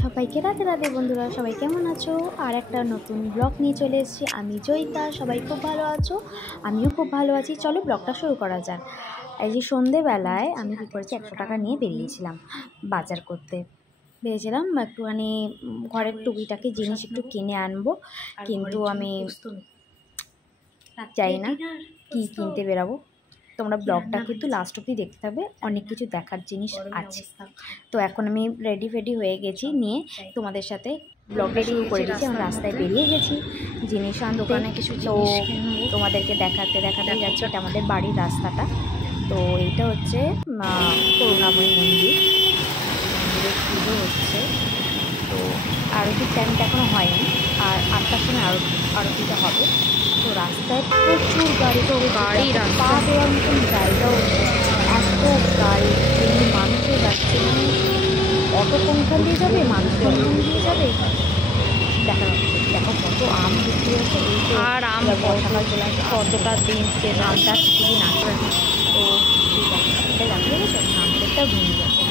সবাইকে রাধে রাধে বন্ধুরা, সবাই কেমন আছো? আর একটা নতুন ব্লগ নিয়ে চলে এসেছি। আমি জয়িতা। সবাই খুব ভালো আছো, আমিও খুব ভালো আছি। চলো ব্লগটা শুরু করা যাক। এই যে সন্ধেবেলায় আমি কী করেছি, 100 টাকা নিয়ে বেরিয়েছিলাম বাজার করতে। বেরিয়েছিলাম একটুখানি ঘরের টুকিটাকি জিনিস একটু কিনে আনবো, কিন্তু আমি চাই না কি কিনতে বেরাবো। তোমরা ব্লগটা কিন্তু লাস্ট অবধি দেখতে থাকবে, অনেক কিছু দেখার জিনিস আছে। তো এখন আমি রেডি ফেডি হয়ে গেছি, নিয়ে তোমাদের সাথে ব্লগটা শুরু করে দিয়েছি। আমি রাস্তায় বেরিয়ে গেছি জিনিস আনতে, দোকানে কিছু তো তোমাদেরকে দেখাতে যাচ্ছে। এটা আমাদের বাড়ির রাস্তাটা। তো এইটা হচ্ছে করুণাময়ী মন্দির, মন্দিরের পুজো হচ্ছে। তো আরতির টাইমটা এখনও হয়নি, আর 8টার সময় আরতিটা হবে। তো রাস্তায় প্রচুর গাড়ি, তো গাড়ি পা দেওয়ার মতন জায়গাও এত গাড়ি, যেমনি মানুষও যাচ্ছে, মানে অটো কোনখান দিয়ে যাবে, মানুষ কোনখান দিয়ে যাবে দেখা যাচ্ছে। দেখো কত আম বিক্রি হচ্ছে, আর আম বর্ষাকাল চলে আসে, কতটা দিন আমটা কিছুদিন আসবে না। তো এটা জানতে পেরেছো, নামটা ভেঙে গেছে।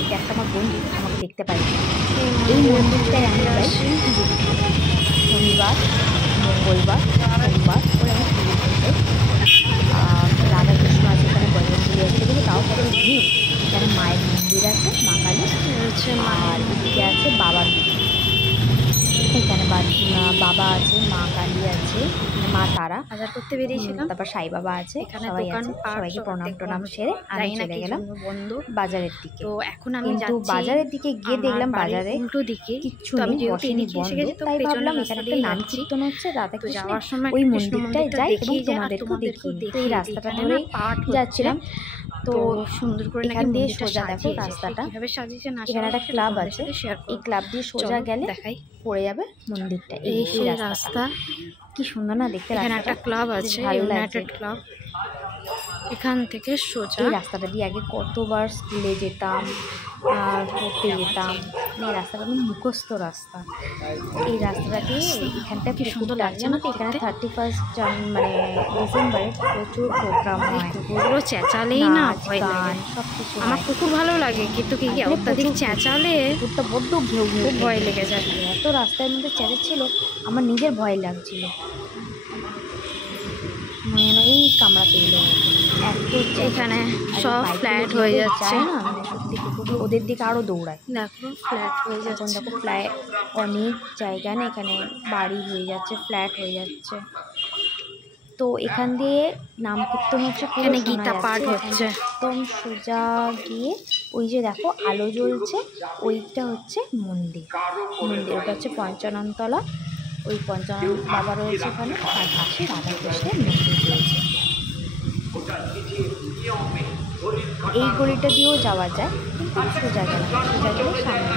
এটা একটা আমার বন্ধু আমাকে দেখতে পাই। এই মন্দিরটায় আমি যাই শনিবার, মঙ্গলবার, সোমবার করে আমি পুজো করতে। রাধা কৃষ্ণ আছে এখানে, বজরঙ্গলি আছে, কিন্তু তাও কত ভিড়। এখানে মায়ের মন্দির আছে, মা কালী হচ্ছে, আর এদিকে আছে বাবার মন্দির। এখানে বাবা আছে, মা কালী আছে, মা তারা বাজার করতে বেরিয়েছিলাম। তারপর সাই বাবা আছে, সবাই আছে। সবাইকে প্রণাম সেরে আমি চলে গেলাম বন্ধু বাজারের দিকে। তো এখন আমি কিন্তু বাজারের দিকে গিয়ে দেখলাম বাজারে উল্টো দিকে কিচ্ছু নেই, বসেনি, বন্ধ। তাই ভাবলাম এখানে একটা নাম কীর্তন হচ্ছে, রাধা কৃষ্ণ, ওই মন্দিরটায় যাই এবং তোমাদেরকেও দেখি। তো এই রাস্তাটা ধরেই যাচ্ছিলাম। তো সুন্দর করে এখান দিয়ে সোজা দেখো রাস্তাটা, এখানে একটা ক্লাব আছে, এই ক্লাব দিয়ে সোজা গেলে পড়ে যাবে মন্দিরটা। এই সেই রাস্তা কি সুন্দর না দেখতে। এখানে একটা ক্লাব আছে, ইউনাইটেড ক্লাব। এখান থেকে সোজা এই রাস্তাটা দিয়ে আগে কতবার স্কুলে যেতাম, পড়তে যেতাম। এই রাস্তাটা আমি মুখস্থ রাস্তা। এই রাস্তাটা দিয়ে এখানটা কি সুন্দর লাগছে না? তো এখানে 31 মানে ডিসেম্বরে প্রচুর প্রোগ্রাম হয়, কুকুরগুলো চেঁচালেই না ভয় লাগে। সব কিছু আমার কুকুর ভালো লাগে, কিন্তু কি অত্যাধিক চেঁচালে কুকুরটা বড্ড ঘেউ ঘেউ ভয় লেগে যায়। এত রাস্তার মধ্যে চেঁচাচ্ছিল, আমার নিজের ভয় লাগছিল, এই কামড়াতে এলো। এখানে সব ফ্ল্যাট হয়ে যাচ্ছে না, মানে সত্যি কুকুর ওদের দিকে আরও দৌড়ায়। দেখো ফ্ল্যাট হয়ে যাচ্ছে, দেখো ফ্ল্যাট, অনেক জায়গা না এখানে বাড়ি হয়ে যাচ্ছে, ফ্ল্যাট হয়ে যাচ্ছে। তো এখান দিয়ে নাম কীর্তন হচ্ছে, এখানে গীতা পাঠ হচ্ছে। একদম সোজা গিয়ে ওই যে দেখো আলো জ্বলছে, ওইটা হচ্ছে মন্দির। ওটা হচ্ছে পঞ্চাননতলা, ওই পঞ্চানন বাবা রয়েছে ওখানে, আর পাশে রাধাকৃষ্ণের মন্দির রয়েছে। এই গলিটা দিয়েও যাওয়া যায়, কিন্তু সোজা গেলে সামনে,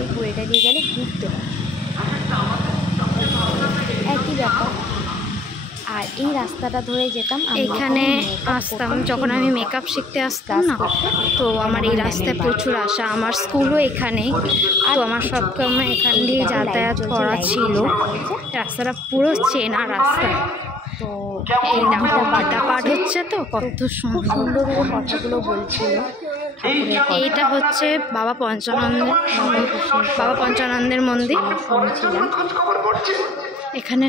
এই গলিটা দিয়ে গেলে ঘুরতে হয়, একই ব্যাপার। আর এই রাস্তাটা ধরে যেতাম, এখানে আসতাম যখন আমি মেকআপ শিখতে আসতাম না, তো আমার এই রাস্তায় প্রচুর আসা। আমার স্কুলও এখানে, তো আমার সবসময় এখান দিয়ে যাতায়াত করা ছিল। রাস্তাটা পুরো চেনা রাস্তা। তো এই গীতা পাঠ হচ্ছে, তো কত সুন্দর কথাগুলো বলছিল। এইটা হচ্ছে বাবা পঞ্চানন্দের মন্দির শুনছিলাম। এখানে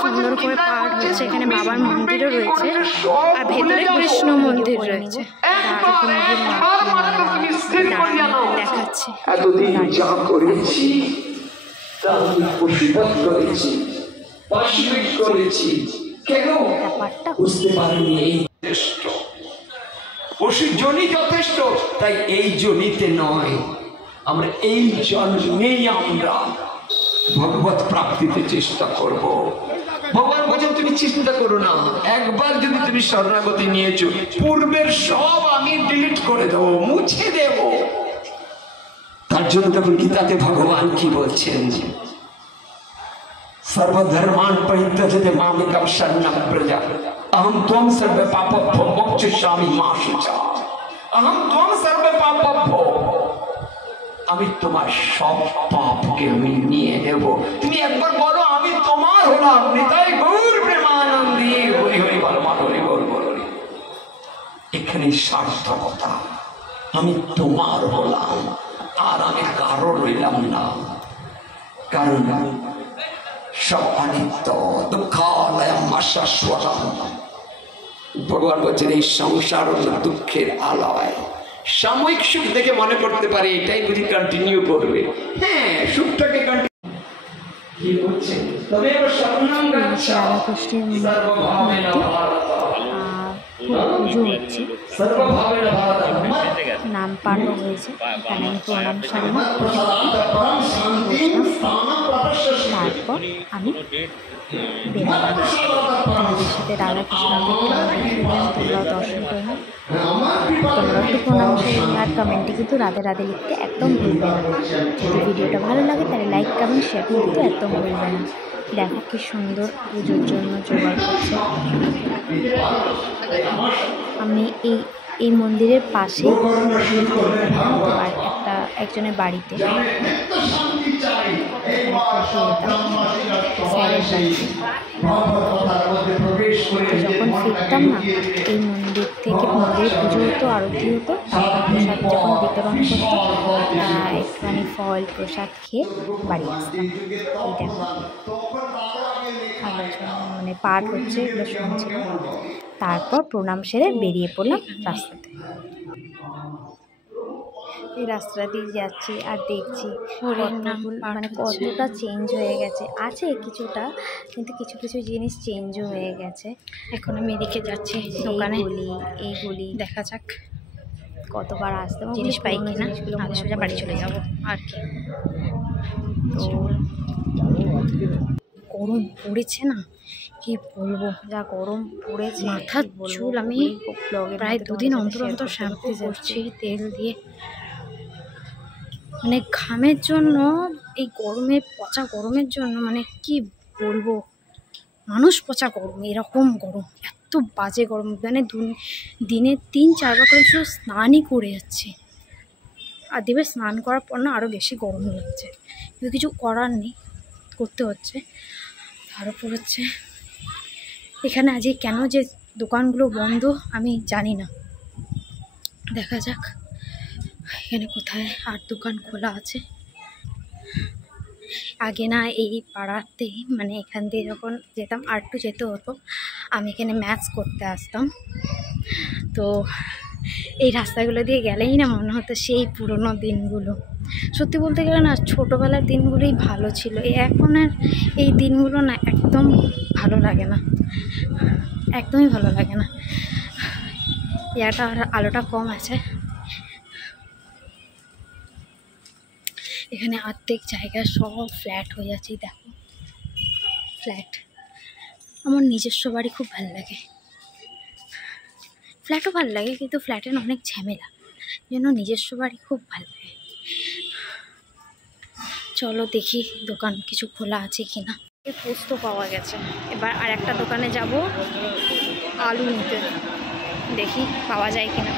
সুন্দর করে পাঠ হচ্ছে, এখানে বাবার মন্দিরও রয়েছে, আর ভেতরে কৃষ্ণ মন্দির রয়েছে। দেখাচ্ছি ওষুধ জনি যথেষ্ট, তাই এই জনিতে নয়, আমরা এই জন্মেই আমরা ভগবত প্রাপ্তিতে চেষ্টা করব। ভগবান বলছেন তুমি চিন্তা করো না, একবার যদি তুমি শরণাগতি নিয়েছো, পূর্বের সব আমি ডিলিট করে দেবো, মুছে দেব। তার জন্য তখন গীতাতে ভগবান কি বলছেন, সর্বধর্মান পরিত্যজতে মামেকম শরণম ব্রজ, अहम त्वं सर्व पापभ्यो मोक्षयिष्यामि मा शुचा, अहम त्वं सर्व पापभ्यो, আমি তোমার সব পাপকে আমি নিয়ে নেব। তুমি একবার বলো আমি তোমার হলাম, নিতাই গৌর প্রেমানন্দী, হরি হরি বল, হরি বল বল। এখানে সার্থকতা, আমি তোমার হলাম। আর আমি কারো রইলাম না, কারণ সব অনিত্য, দুঃখালয়ম শাশ্বতম। ভগবান বলছেন এই সংসার হলো দুঃখের আলয়। সাময়িক সুখ দেখে মনে করতে পারে এটাই বুঝি কন্টিনিউ করবে। হ্যাঁ, সুখটাকে কন্টিনিউ কি হচ্ছে, তবে এবার স্বপ্নম গাচ্ছা রাধাকৃষ্ণের সর্বভাবেন ভারত, পুজো হচ্ছে, সর্বভাবেন ভারত, নাম পাঠ হয়েছে। এখানে আমি প্রণাম সারলাম, তারপর আমি বেরোলাম। তোমাদের সাথে রাধাকৃষ্ণকে তোমরাও দর্শন করে নাও, তোমরা একটু প্রণাম সারলাম। আর কমেন্টে কিন্তু রাধে রাধে লিখতে একদম ভুলবে না। যদি ভিডিওটা ভালো লাগে তাহলে লাইক কমেন্ট শেয়ার করতে একদম ভুলবে না। দেখো কি সুন্দর পুজোর জন্য জোগাড় করছে। আমি এই মন্দিরের পাশেই একজনের বাড়িতে যখন ফিরতাম না, এই মন্দির থেকে মন্দিরে পুজো হতো, আরতি হতো, তারপর প্রসাদ যখন বিতরণ করতো একটুখানি ফল প্রসাদ খেয়ে বাড়ি আসতাম। এই দেখো আলোচনা মানে পাঠ হচ্ছে, এগুলো শুনছিলাম। তারপর প্রণাম সেরে বেরিয়ে পড়লাম রাস্তাতে। এই রাস্তা দিয়ে যাচ্ছি আর দেখছি মানে কতটা চেঞ্জ হয়ে গেছে। আছে কিছুটা, কিন্তু কিছু কিছু জিনিস চেঞ্জও হয়ে গেছে। এখন আমি এদিকে যাচ্ছি দোকানে, এইগুলি দেখা যাক কতবার আসতে জিনিস পাই কিনা, সোজা বাড়ি চলে যাবো আর কি। তো গরম পড়েছে না, কি বলবো, যা গরম পড়েছে, মাথার চুল আমি প্রায় 2 দিন অন্তর অন্তর শ্যাম্পু করছি তেল দিয়ে। মানে ঘামের জন্য, এই গরমে পচা গরমের জন্য, মানে কি বলবো, মানুষ পচা গরম, এরকম গরম, এত বাজে গরম। মানে দিনে 3-4 বার করে শুধু স্নানই করে যাচ্ছে। আর দেবে স্নান করার পর না আরও বেশি গরম লাগছে, কিন্তু কিছু করার নেই, করতে হচ্ছে। তার উপর হচ্ছে এখানে আজকে কেন যে দোকানগুলো বন্ধ আমি জানি না, দেখা যাক এখানে কোথায় আর দোকান খোলা আছে। আগে না এই পাড়াতেই, মানে এখান দিয়ে যখন যেতাম আর একটু যেতে হতো, আমি এখানে ম্যাথস করতে আসতাম। তো এই রাস্তাগুলো দিয়ে গেলেই না মনে হতো সেই পুরনো দিনগুলো। সত্যি বলতে গেলে না ছোটোবেলার দিনগুলোই ভালো ছিল। এখন আর এই দিনগুলো না একদম ভালো লাগে না, একদমই ভালো লাগে না। ইয়াটা আর আলোটা কম আছে। এখানে অর্ধেক জায়গায় সব ফ্ল্যাট হয়ে যাচ্ছে, দেখো ফ্ল্যাট। আমার নিজস্ব বাড়ি খুব ভালো লাগে, ফ্ল্যাটও ভালো লাগে, কিন্তু ফ্ল্যাটের অনেক ঝামেলা, জন্য নিজস্ব বাড়ি খুব ভালো লাগে। চলো দেখি দোকান কিছু খোলা আছে কিনা। পোস্ত পাওয়া গেছে, এবার আর একটা দোকানে যাব আলু নিতে, দেখি পাওয়া যায় কিনা।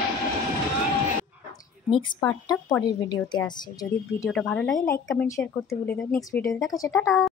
নেক্সট পার্টটা পরের ভিডিওতে আসছে। যদি ভিডিওটা ভালো লাগে লাইক কমেন্ট শেয়ার করতে ভুলে দাও। নেক্সট ভিডিওতে দেখা হচ্ছে, টাটা।